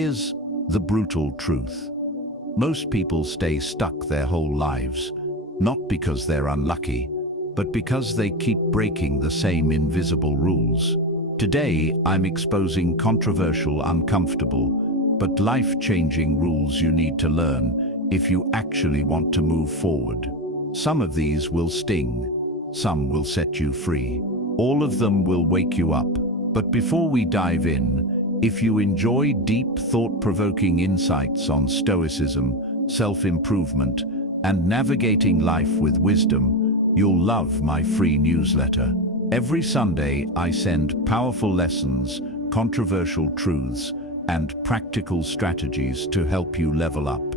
Here's the brutal truth. Most people stay stuck their whole lives, not because they're unlucky, but because they keep breaking the same invisible rules. Today, I'm exposing controversial, uncomfortable, but life-changing rules you need to learn if you actually want to move forward. Some of these will sting, some will set you free. All of them will wake you up. But before we dive in, if you enjoy deep, thought-provoking insights on stoicism, self-improvement, and navigating life with wisdom, you'll love my free newsletter. Every Sunday, I send powerful lessons, controversial truths, and practical strategies to help you level up.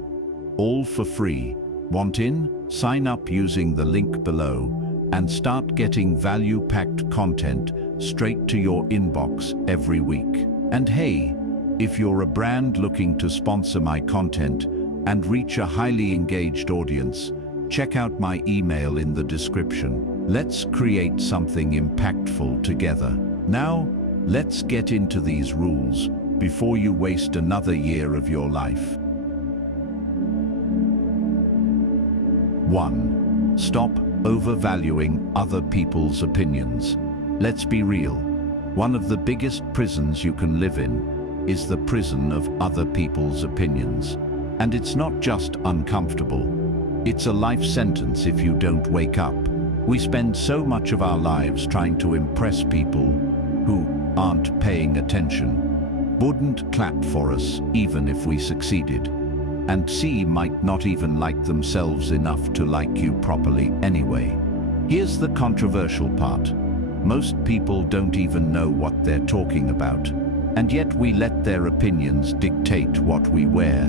All for free. Want in? Sign up using the link below and start getting value-packed content straight to your inbox every week. And hey, if you're a brand looking to sponsor my content and reach a highly engaged audience, check out my email in the description. Let's create something impactful together. Now, let's get into these rules before you waste another year of your life. 1. Stop overvaluing other people's opinions. Let's be real. One of the biggest prisons you can live in is the prison of other people's opinions. And it's not just uncomfortable. It's a life sentence if you don't wake up. We spend so much of our lives trying to impress people who aren't paying attention, wouldn't clap for us even if we succeeded, and C might not even like themselves enough to like you properly anyway. Here's the controversial part. Most people don't even know what they're talking about, and yet we let their opinions dictate what we wear,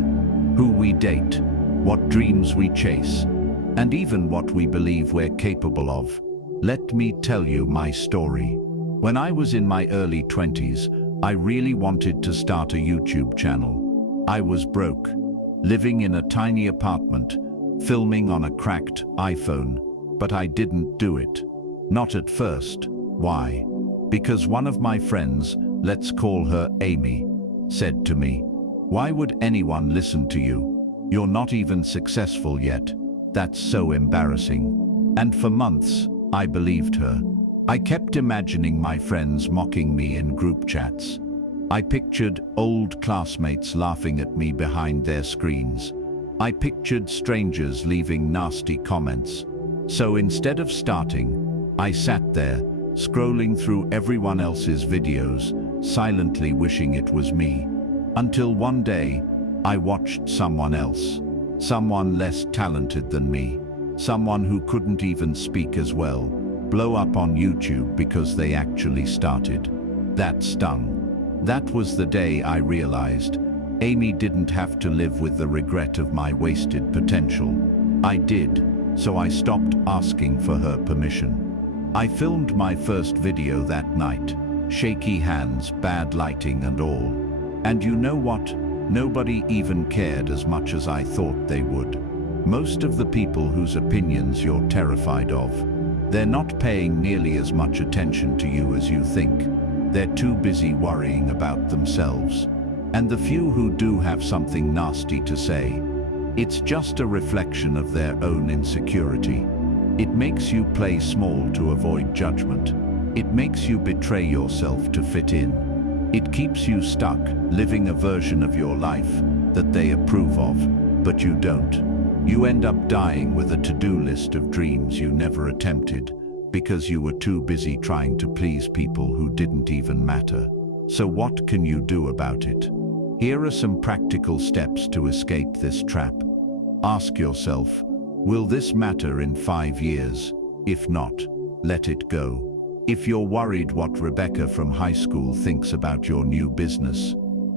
who we date, what dreams we chase, and even what we believe we're capable of. Let me tell you my story. When I was in my early 20s, I really wanted to start a YouTube channel. I was broke, living in a tiny apartment, filming on a cracked iPhone, but I didn't do it. Not at first. Why? Because one of my friends, let's call her Amy, said to me, "Why would anyone listen to you? You're not even successful yet. That's so embarrassing." And for months, I believed her. I kept imagining my friends mocking me in group chats. I pictured old classmates laughing at me behind their screens. I pictured strangers leaving nasty comments. So instead of starting, I sat there, scrolling through everyone else's videos, silently wishing it was me. Until one day, I watched someone else, someone less talented than me, someone who couldn't even speak as well, blow up on YouTube because they actually started. That stung. That was the day I realized Amy didn't have to live with the regret of my wasted potential. I did, so I stopped asking for her permission. I filmed my first video that night, shaky hands, bad lighting and all. And you know what? Nobody even cared as much as I thought they would. Most of the people whose opinions you're terrified of, they're not paying nearly as much attention to you as you think. They're too busy worrying about themselves. And the few who do have something nasty to say, it's just a reflection of their own insecurity. It makes you play small to avoid judgment. It makes you betray yourself to fit in. It keeps you stuck, living a version of your life that they approve of, but you don't. You end up dying with a to-do list of dreams you never attempted because you were too busy trying to please people who didn't even matter. So what can you do about it? Here are some practical steps to escape this trap. Ask yourself, will this matter in 5 years? If not, let it go. If you're worried what Rebecca from high school thinks about your new business,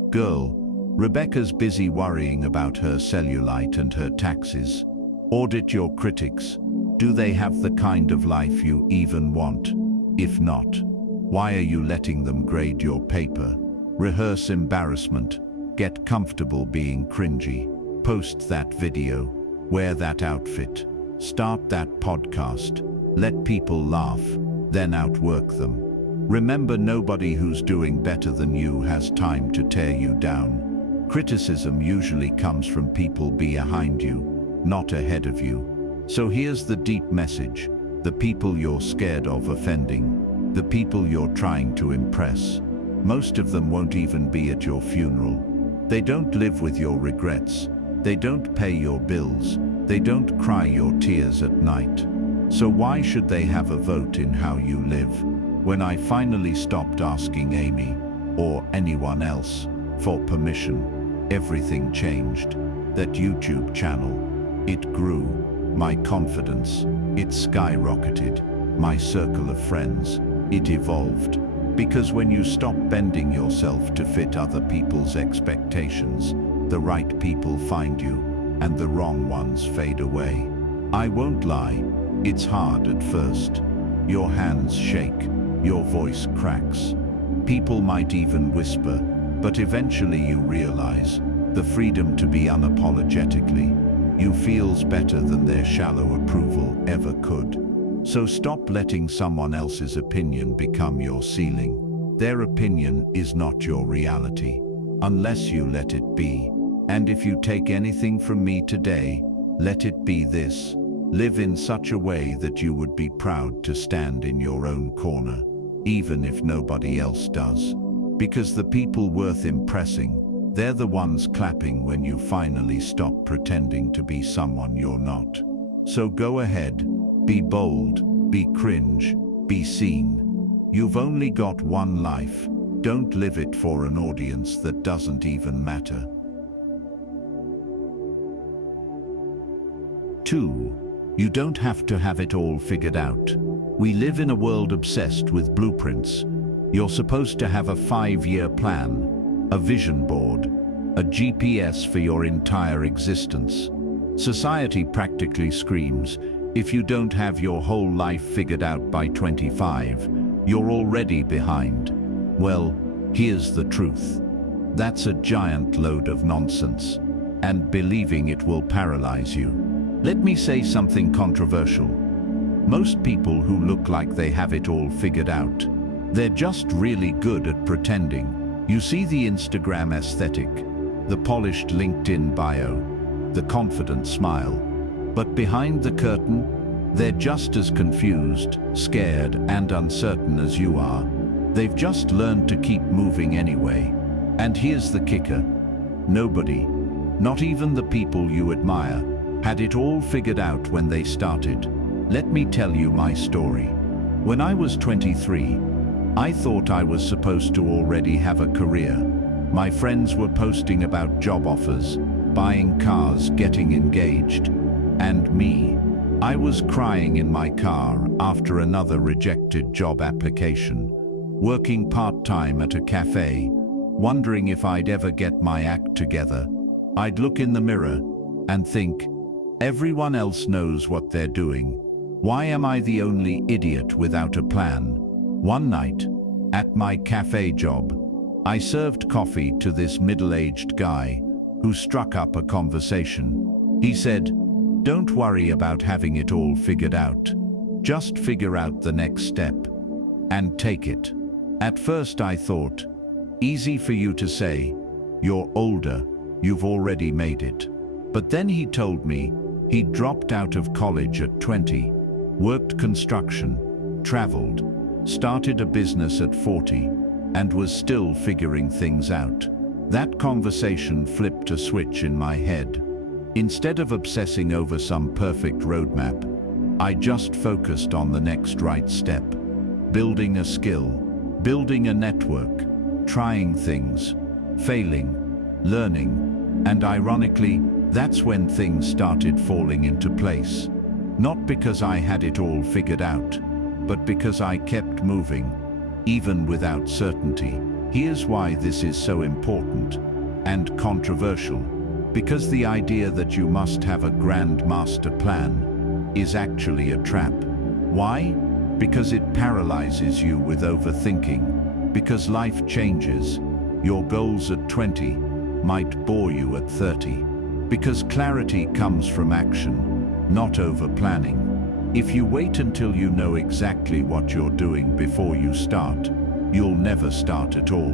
girl, Rebecca's busy worrying about her cellulite and her taxes. Audit your critics. Do they have the kind of life you even want? If not, why are you letting them grade your paper? Rehearse embarrassment. Get comfortable being cringy. Post that video. Wear that outfit. Start that podcast. Let people laugh, then outwork them. Remember, nobody who's doing better than you has time to tear you down. Criticism usually comes from people behind you, not ahead of you. So here's the deep message. The people you're scared of offending, the people you're trying to impress, most of them won't even be at your funeral. They don't live with your regrets. They don't pay your bills. They don't cry your tears at night. So why should they have a vote in how you live? When I finally stopped asking Amy, or anyone else, for permission, everything changed. That YouTube channel, it grew. My confidence, it skyrocketed. My circle of friends, it evolved. Because when you stop bending yourself to fit other people's expectations, the right people find you, and the wrong ones fade away. I won't lie, it's hard at first. Your hands shake, your voice cracks. People might even whisper, but eventually you realize the freedom to be unapologetically you feels better than their shallow approval ever could. So stop letting someone else's opinion become your ceiling. Their opinion is not your reality, unless you let it be. And if you take anything from me today, let it be this. Live in such a way that you would be proud to stand in your own corner, even if nobody else does. Because the people worth impressing, they're the ones clapping when you finally stop pretending to be someone you're not. So go ahead, be bold, be cringe, be seen. You've only got one life. Don't live it for an audience that doesn't even matter. 2. You don't have to have it all figured out. We live in a world obsessed with blueprints. You're supposed to have a 5-year plan, a vision board, a GPS for your entire existence. Society practically screams, if you don't have your whole life figured out by 25, you're already behind. Well, here's the truth. That's a giant load of nonsense, and believing it will paralyze you. Let me say something controversial. Most people who look like they have it all figured out, they're just really good at pretending. You see the Instagram aesthetic, the polished LinkedIn bio, the confident smile. But behind the curtain, they're just as confused, scared, and uncertain as you are. They've just learned to keep moving anyway. And here's the kicker. Nobody, not even the people you admire, had it all figured out when they started. Let me tell you my story. When I was 23, I thought I was supposed to already have a career. My friends were posting about job offers, buying cars, getting engaged. And me, I was crying in my car after another rejected job application, working part-time at a cafe, wondering if I'd ever get my act together. I'd look in the mirror and think, everyone else knows what they're doing. Why am I the only idiot without a plan? One night, at my cafe job, I served coffee to this middle-aged guy who struck up a conversation. He said, "Don't worry about having it all figured out. Just figure out the next step and take it." At first I thought, easy for you to say, you're older, you've already made it. But then he told me he'd dropped out of college at 20, worked construction, traveled, started a business at 40, and was still figuring things out. That conversation flipped a switch in my head. Instead of obsessing over some perfect roadmap, I just focused on the next right step. Building a skill, building a network, trying things, failing, learning, and ironically, that's when things started falling into place. Not because I had it all figured out, but because I kept moving, even without certainty. Here's why this is so important and controversial. Because the idea that you must have a grand master plan is actually a trap. Why? Because it paralyzes you with overthinking. Because life changes. Your goals at 20 might bore you at 30. Because clarity comes from action, not over-planning. If you wait until you know exactly what you're doing before you start, you'll never start at all.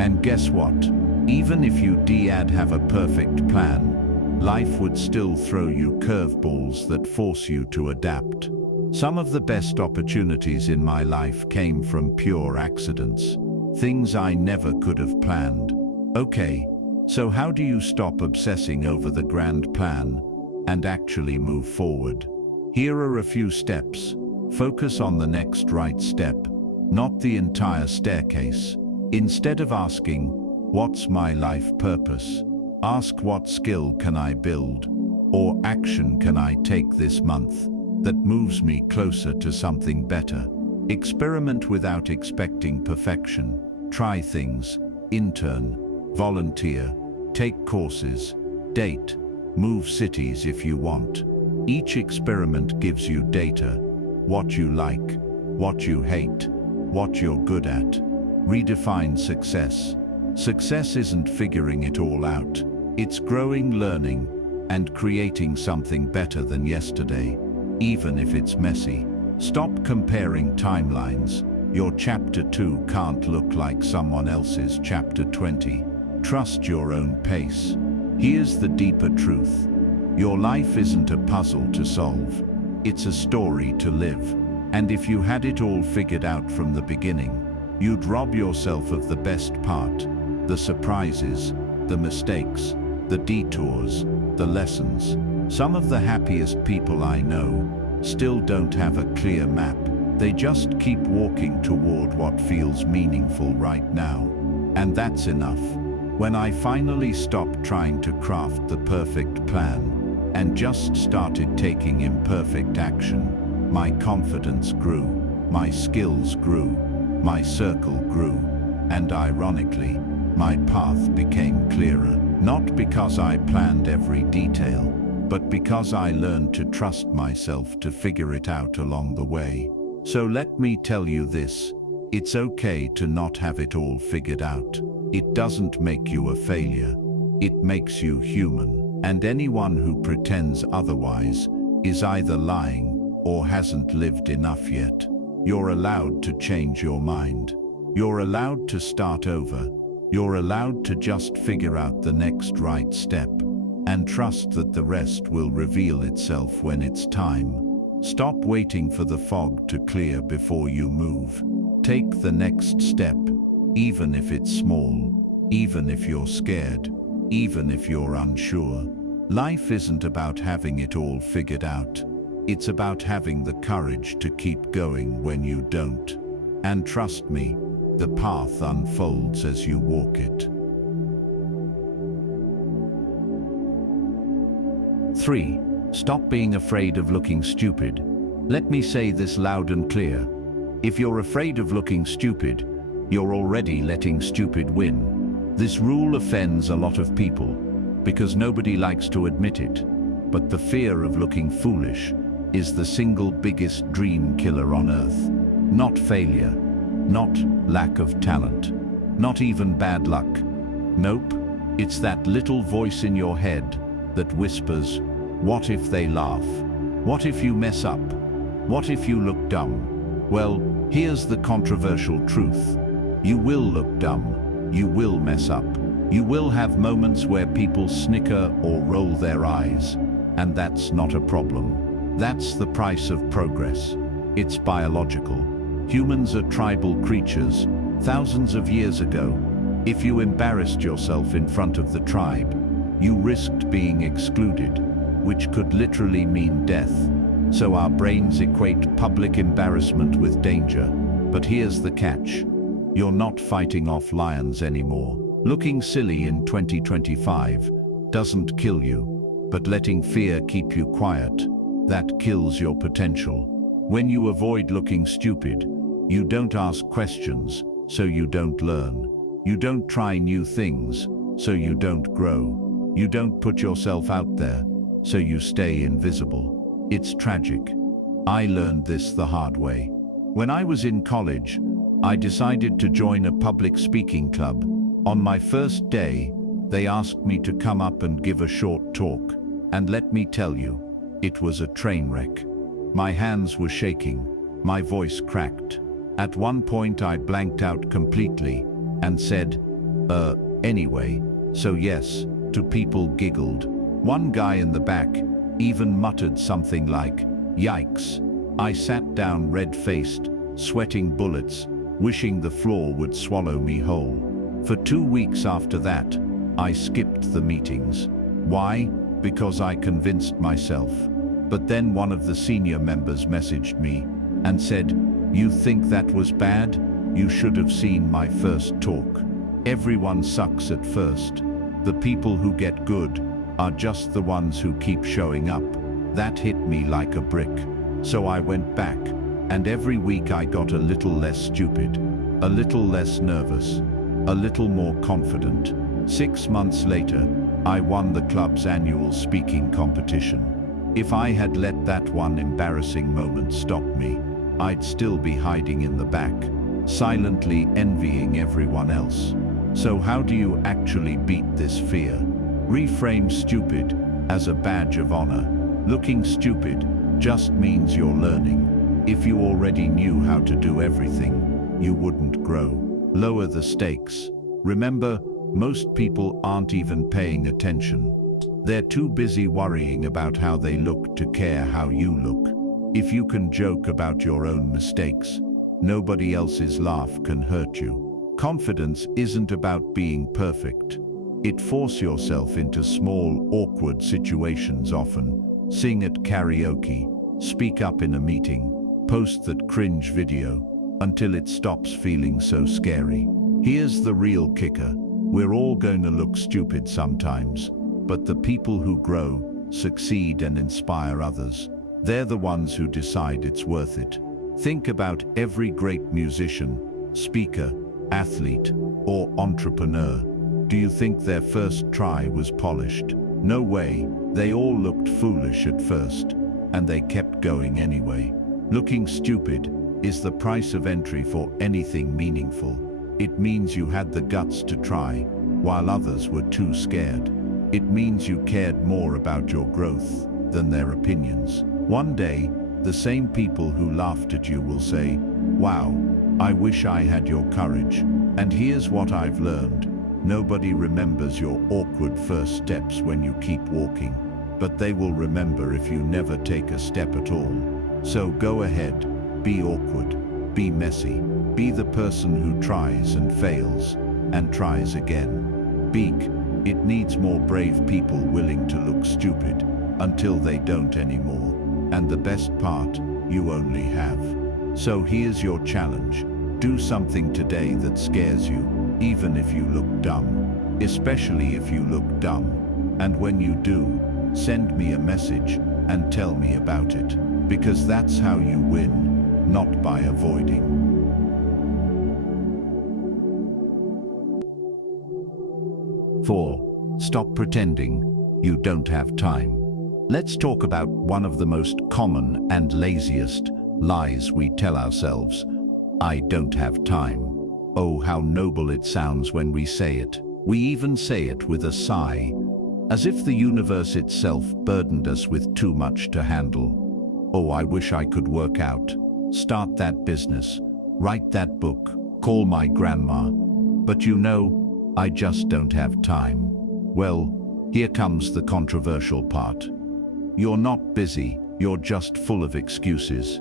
And guess what? Even if you did have a perfect plan, life would still throw you curveballs that force you to adapt. Some of the best opportunities in my life came from pure accidents, things I never could have planned. Okay, so how do you stop obsessing over the grand plan and actually move forward? Here are a few steps. Focus on the next right step, not the entire staircase. Instead of asking, "What's my life purpose?" ask, "What skill can I build? Or action can I take this month that moves me closer to something better?" Experiment without expecting perfection. Try things, intern, volunteer, take courses, date, move cities if you want. Each experiment gives you data, what you like, what you hate, what you're good at. Redefine success. Success isn't figuring it all out. It's growing, learning, and creating something better than yesterday, even if it's messy. Stop comparing timelines. Your chapter 2 can't look like someone else's chapter 20. Trust your own pace. Here's the deeper truth. Your life isn't a puzzle to solve. It's a story to live. And if you had it all figured out from the beginning, you'd rob yourself of the best part, the surprises, the mistakes, the detours, the lessons. Some of the happiest people I know still don't have a clear map. They just keep walking toward what feels meaningful right now. And that's enough. When I finally stopped trying to craft the perfect plan and just started taking imperfect action, my confidence grew, my skills grew, my circle grew, and ironically, my path became clearer. Not because I planned every detail, but because I learned to trust myself to figure it out along the way. So let me tell you this, it's okay to not have it all figured out. It doesn't make you a failure, it makes you human. And anyone who pretends otherwise is either lying or hasn't lived enough yet. You're allowed to change your mind. You're allowed to start over. You're allowed to just figure out the next right step and trust that the rest will reveal itself when it's time. Stop waiting for the fog to clear before you move. Take the next step, even if it's small, even if you're scared, even if you're unsure. Life isn't about having it all figured out. It's about having the courage to keep going when you don't. And trust me, the path unfolds as you walk it. 3. Stop being afraid of looking stupid. Let me say this loud and clear. If you're afraid of looking stupid, you're already letting stupid win. This rule offends a lot of people because nobody likes to admit it. But the fear of looking foolish is the single biggest dream killer on earth. Not failure, not lack of talent, not even bad luck. Nope, it's that little voice in your head that whispers, what if they laugh? What if you mess up? What if you look dumb? Well, here's the controversial truth. You will look dumb. You will mess up. You will have moments where people snicker or roll their eyes, and that's not a problem. That's the price of progress. It's biological. Humans are tribal creatures. Thousands of years ago, if you embarrassed yourself in front of the tribe, you risked being excluded, which could literally mean death. So our brains equate public embarrassment with danger. But here's the catch. You're not fighting off lions anymore. Looking silly in 2025 doesn't kill you, but letting fear keep you quiet, that kills your potential. When you avoid looking stupid, you don't ask questions, so you don't learn. You don't try new things, so you don't grow. You don't put yourself out there, so you stay invisible. It's tragic. I learned this the hard way. When I was in college, I decided to join a public speaking club. On my first day, they asked me to come up and give a short talk. And let me tell you, it was a train wreck. My hands were shaking, my voice cracked. At one point I blanked out completely and said, Anyway, so yes, two people giggled. One guy in the back even muttered something like, "Yikes." I sat down red-faced, sweating bullets, wishing the floor would swallow me whole. For 2 weeks after that, I skipped the meetings. Why? Because I convinced myself. But then one of the senior members messaged me and said, "You think that was bad? You should have seen my first talk. Everyone sucks at first. The people who get good are just the ones who keep showing up." That hit me like a brick. So I went back, and every week I got a little less stupid, a little less nervous, a little more confident. 6 months later, I won the club's annual speaking competition. If I had let that one embarrassing moment stop me, I'd still be hiding in the back, silently envying everyone else. So how do you actually beat this fear? Reframe stupid as a badge of honor. Looking stupid just means you're learning. If you already knew how to do everything, you wouldn't grow. Lower the stakes. Remember, most people aren't even paying attention. They're too busy worrying about how they look to care how you look. If you can joke about your own mistakes, nobody else's laugh can hurt you. Confidence isn't about being perfect. It forces yourself into small, awkward situations often. Sing at karaoke, speak up in a meeting, post that cringe video, until it stops feeling so scary. Here's the real kicker. We're all going to look stupid sometimes, but the people who grow, succeed and inspire others, they're the ones who decide it's worth it. Think about every great musician, speaker, athlete, or entrepreneur. Do you think their first try was polished? No way. They all looked foolish at first, and they kept going anyway. Looking stupid is the price of entry for anything meaningful. It means you had the guts to try, while others were too scared. It means you cared more about your growth than their opinions. One day, the same people who laughed at you will say, "Wow, I wish I had your courage." And here's what I've learned. Nobody remembers your awkward first steps when you keep walking, but they will remember if you never take a step at all. So go ahead, be awkward, be messy, be the person who tries and fails, and tries again. Beak, it needs more brave people willing to look stupid, until they don't anymore. And the best part, you only have. So here's your challenge. Do something today that scares you, even if you look dumb. Especially if you look dumb. And when you do, send me a message and tell me about it. Because that's how you win, not by avoiding. 4. Stop pretending you don't have time. Let's talk about one of the most common and laziest lies we tell ourselves. I don't have time. Oh, how noble it sounds when we say it. We even say it with a sigh, as if the universe itself burdened us with too much to handle. Oh, I wish I could work out, start that business, write that book, call my grandma. But you know, I just don't have time. Well, here comes the controversial part. You're not busy, you're just full of excuses.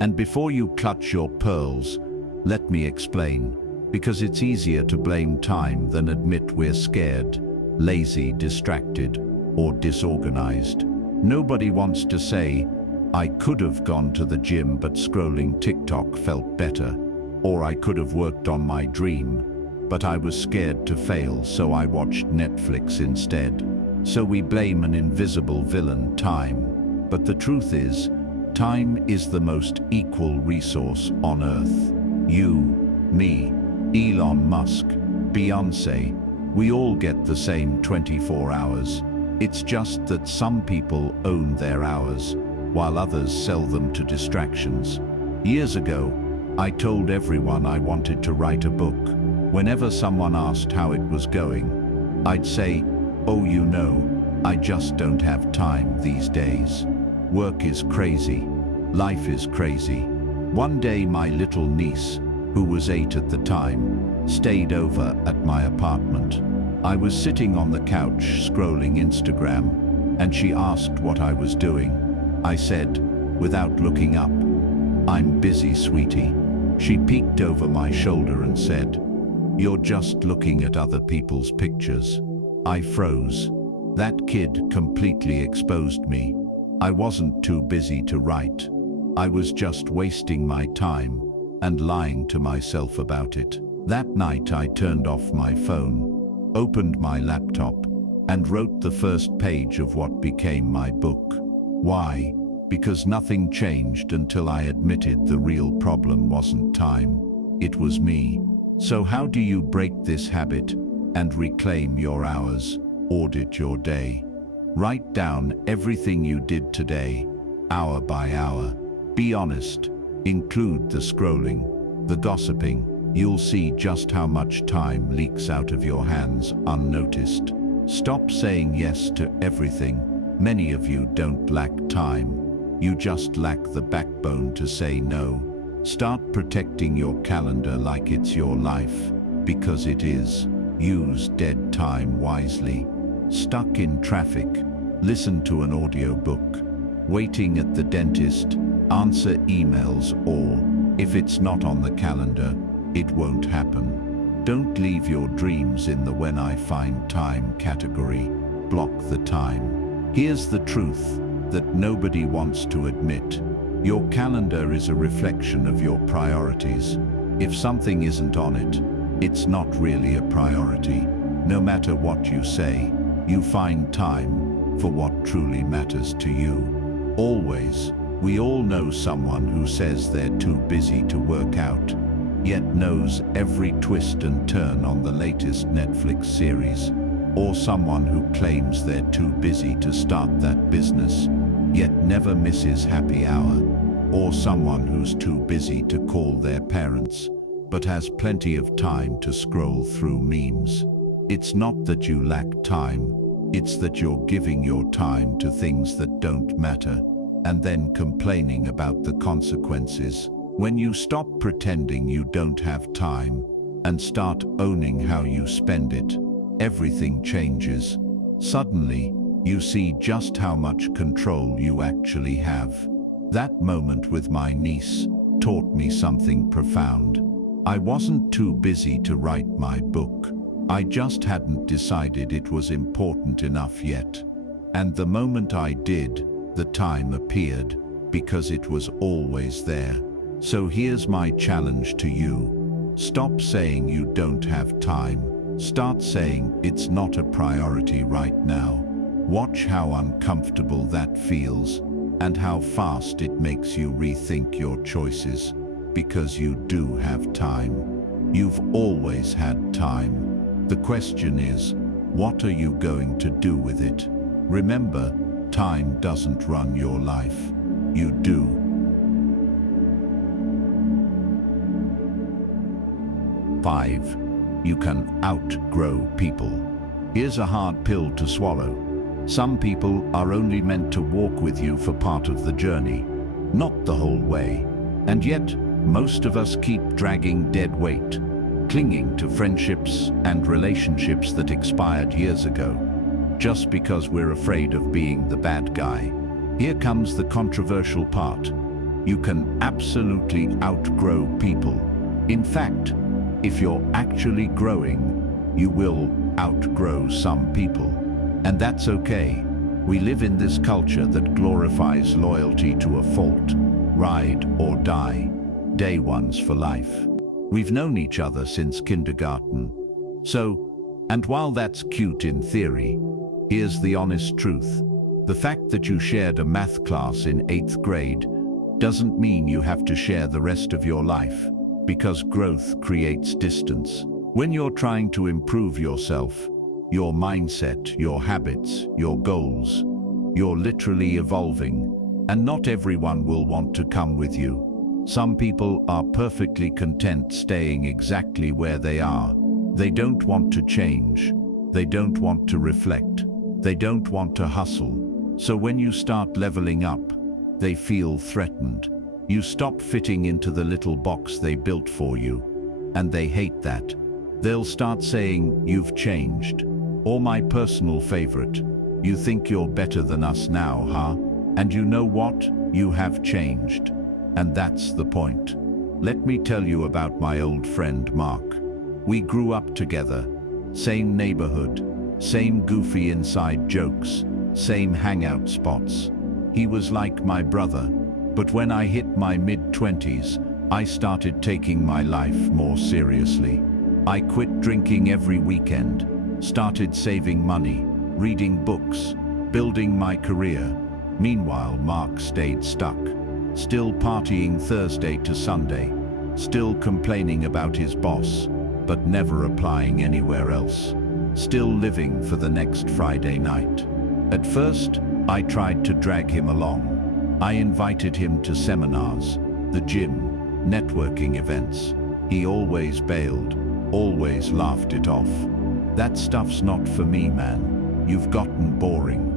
And before you clutch your pearls, let me explain. Because it's easier to blame time than admit we're scared, lazy, distracted, or disorganized. Nobody wants to say, I could have gone to the gym but scrolling TikTok felt better. Or I could have worked on my dream, but I was scared to fail, so I watched Netflix instead. So we blame an invisible villain, time. But the truth is, time is the most equal resource on Earth. You, me, Elon Musk, Beyoncé, we all get the same 24 hours. It's just that some people own their hours, while others sell them to distractions. Years ago, I told everyone I wanted to write a book. Whenever someone asked how it was going, I'd say, oh, you know, I just don't have time these days. Work is crazy. Life is crazy. One day my little niece, who was 8 at the time, stayed over at my apartment. I was sitting on the couch scrolling Instagram, and she asked what I was doing. I said, without looking up, "I'm busy, sweetie." She peeked over my shoulder and said, "You're just looking at other people's pictures." I froze. That kid completely exposed me. I wasn't too busy to write. I was just wasting my time and lying to myself about it. That night I turned off my phone, opened my laptop, and wrote the first page of what became my book. Why? Because nothing changed until I admitted the real problem wasn't time, it was me. So how do you break this habit and reclaim your hours? Audit your day. Write down everything you did today, hour by hour. Be honest. Include the scrolling, the gossiping. You'll see just how much time leaks out of your hands unnoticed. Stop saying yes to everything. Many of you don't lack time. You just lack the backbone to say no. Start protecting your calendar like it's your life, because it is. Use dead time wisely. Stuck in traffic, listen to an audiobook. Waiting at the dentist, answer emails, or, if it's not on the calendar, it won't happen. Don't leave your dreams in the "when I find time" category. Block the time. Here's the truth that nobody wants to admit. Your calendar is a reflection of your priorities. If something isn't on it, it's not really a priority. No matter what you say, you find time for what truly matters to you. Always. We all know someone who says they're too busy to work out, yet knows every twist and turn on the latest Netflix series. Or someone who claims they're too busy to start that business, yet never misses happy hour. Or someone who's too busy to call their parents, but has plenty of time to scroll through memes. It's not that you lack time, it's that you're giving your time to things that don't matter, and then complaining about the consequences. When you stop pretending you don't have time and start owning how you spend it, everything changes. Suddenly, you see just how much control you actually have. That moment with my niece taught me something profound. I wasn't too busy to write my book. I just hadn't decided it was important enough yet. And the moment I did, the time appeared, because it was always there. So here's my challenge to you. Stop saying you don't have time. Start saying it's not a priority right now. Watch how uncomfortable that feels, and how fast it makes you rethink your choices, because you do have time. You've always had time. The question is, what are you going to do with it? Remember, time doesn't run your life. You do. Five, you can outgrow people. Here's a hard pill to swallow. Some people are only meant to walk with you for part of the journey, not the whole way. And yet, most of us keep dragging dead weight, clinging to friendships and relationships that expired years ago, just because we're afraid of being the bad guy. Here comes the controversial part. You can absolutely outgrow people. In fact, if you're actually growing, you will outgrow some people. And that's okay. We live in this culture that glorifies loyalty to a fault, ride or die, day ones for life. We've known each other since kindergarten. And while that's cute in theory, here's the honest truth. The fact that you shared a math class in 8th grade doesn't mean you have to share the rest of your life, because growth creates distance. When you're trying to improve yourself, your mindset, your habits, your goals, you're literally evolving, and not everyone will want to come with you. Some people are perfectly content staying exactly where they are. They don't want to change. They don't want to reflect. They don't want to hustle. So when you start leveling up, they feel threatened. You stop fitting into the little box they built for you. And they hate that. They'll start saying, "You've changed." Or my personal favorite, "You think you're better than us now, huh? And you know what? You have changed." And that's the point. Let me tell you about my old friend Mark. We grew up together. Same neighborhood, same goofy inside jokes, same hangout spots. He was like my brother. But when I hit my mid-20s, I started taking my life more seriously. I quit drinking every weekend, started saving money, reading books, building my career. Meanwhile, Mark stayed stuck, still partying Thursday to Sunday, still complaining about his boss, but never applying anywhere else, still living for the next Friday night. At first, I tried to drag him along. I invited him to seminars, the gym, networking events. He always bailed, always laughed it off. "That stuff's not for me, man. You've gotten boring."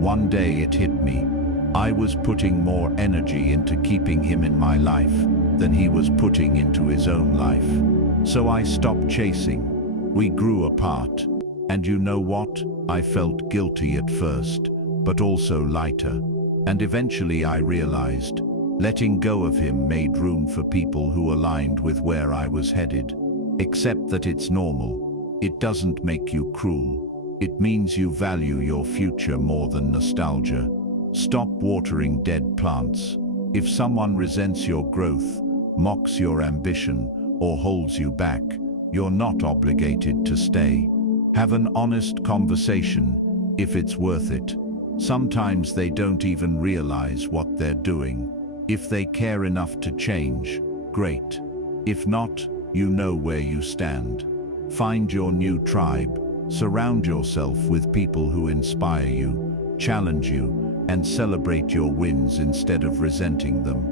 One day it hit me. I was putting more energy into keeping him in my life than he was putting into his own life. So I stopped chasing. We grew apart. And you know what? I felt guilty at first, but also lighter. And eventually I realized, letting go of him made room for people who aligned with where I was headed. Except that it's normal. It doesn't make you cruel. It means you value your future more than nostalgia. Stop watering dead plants. If someone resents your growth, mocks your ambition, or holds you back, you're not obligated to stay. Have an honest conversation, if it's worth it. Sometimes they don't even realize what they're doing. If they care enough to change, great. If not, you know where you stand. Find your new tribe. Surround yourself with people who inspire you, challenge you, and celebrate your wins instead of resenting them.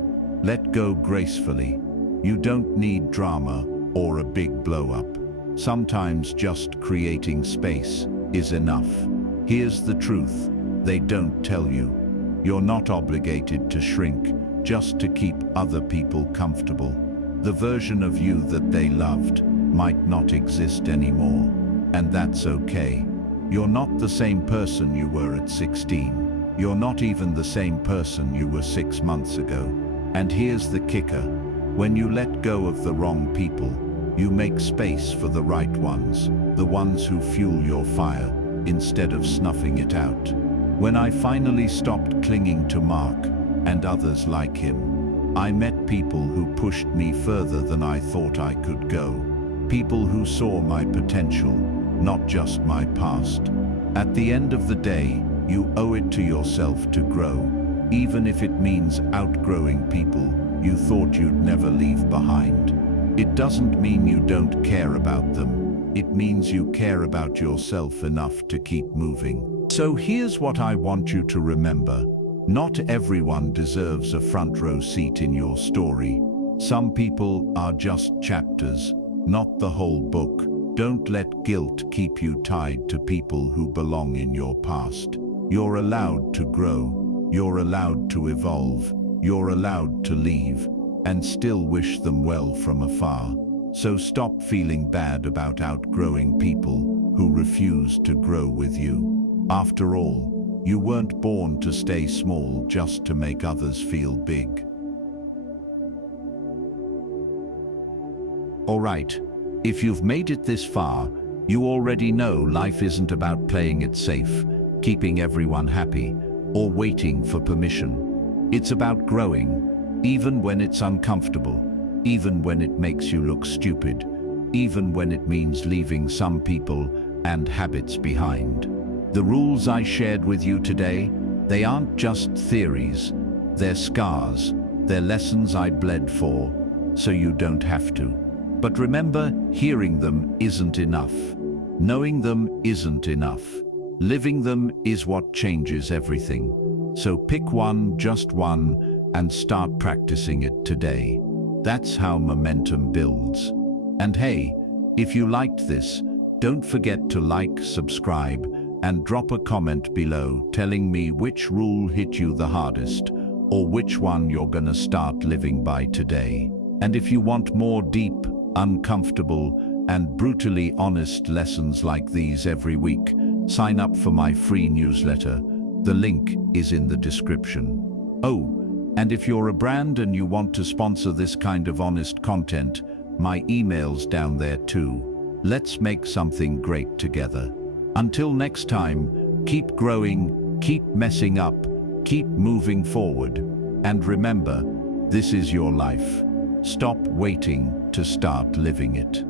Let go gracefully. You don't need drama or a big blow-up. Sometimes just creating space is enough. Here's the truth. They don't tell you. You're not obligated to shrink just to keep other people comfortable. The version of you that they loved might not exist anymore, and that's okay. You're not the same person you were at 16. You're not even the same person you were 6 months ago. And here's the kicker. When you let go of the wrong people, you make space for the right ones, the ones who fuel your fire, instead of snuffing it out. When I finally stopped clinging to Mark and others like him, I met people who pushed me further than I thought I could go. People who saw my potential, not just my past. At the end of the day, you owe it to yourself to grow, even if it means outgrowing people you thought you'd never leave behind. It doesn't mean you don't care about them. It means you care about yourself enough to keep moving. So here's what I want you to remember. Not everyone deserves a front row seat in your story. Some people are just chapters, not the whole book. Don't let guilt keep you tied to people who belong in your past. You're allowed to grow. You're allowed to evolve. You're allowed to leave and still wish them well from afar. So stop feeling bad about outgrowing people who refuse to grow with you. After all, you weren't born to stay small just to make others feel big. All right, if you've made it this far, you already know life isn't about playing it safe, keeping everyone happy, or waiting for permission. It's about growing, even when it's uncomfortable, even when it makes you look stupid, even when it means leaving some people and habits behind. The rules I shared with you today, they aren't just theories, they're scars, they're lessons I bled for, so you don't have to. But remember, hearing them isn't enough. Knowing them isn't enough. Living them is what changes everything. So pick one, just one, and start practicing it today. That's how momentum builds. And hey, if you liked this, don't forget to like, subscribe, and drop a comment below telling me which rule hit you the hardest, or which one you're gonna start living by today. And if you want more deep, uncomfortable, and brutally honest lessons like these every week, sign up for my free newsletter. The link is in the description. Oh, and if you're a brand and you want to sponsor this kind of honest content, my email's down there too. Let's make something great together. Until next time, keep growing, keep messing up, keep moving forward. And remember, this is your life. Stop waiting to start living it.